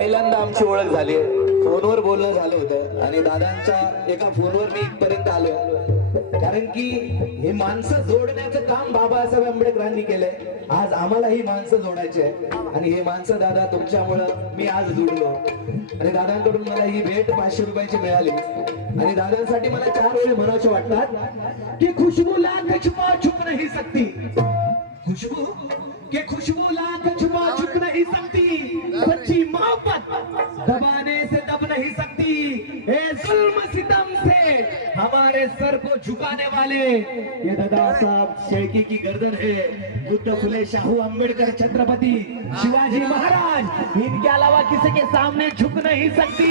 पहिल्यांदा आमची ओळख झाली. फोनवर बोलणं झालं होतं आणि दादांच्या एका फोनवर मी इथपर्यंत आलो. कारण की हे माणसं जोडण्याचं काम बाबासाहेब आंबेडकरांनी केलंय. आज आम्हाला ही माणसं जोडायची आहे आणि हे माणसं दादा तुमच्यामुळं मी आज जुडलो. आणि दादांकडून मला ही भेट पाचशे रुपयाची मिळाली. आणि दादांसाठी मला चार वेळे म्हणायचे वाटतात की खुशबू लाख छुपा छुप नाही सकती. खुशबू? के खुशबू लाख छुपा छुप नाही सकती? सच्ची मोहब्बत दबाने से दब नहीं सकती। ए जुल्म सितम से हमारे सर को झुकाने वाले। ये दादा साहब शेळके की गर्दन है। बुद्ध फुले शाहू अंबेडकर छत्रपति शिवाजी महाराज, इनके अलावा किसी के सामने झुक नहीं सकती।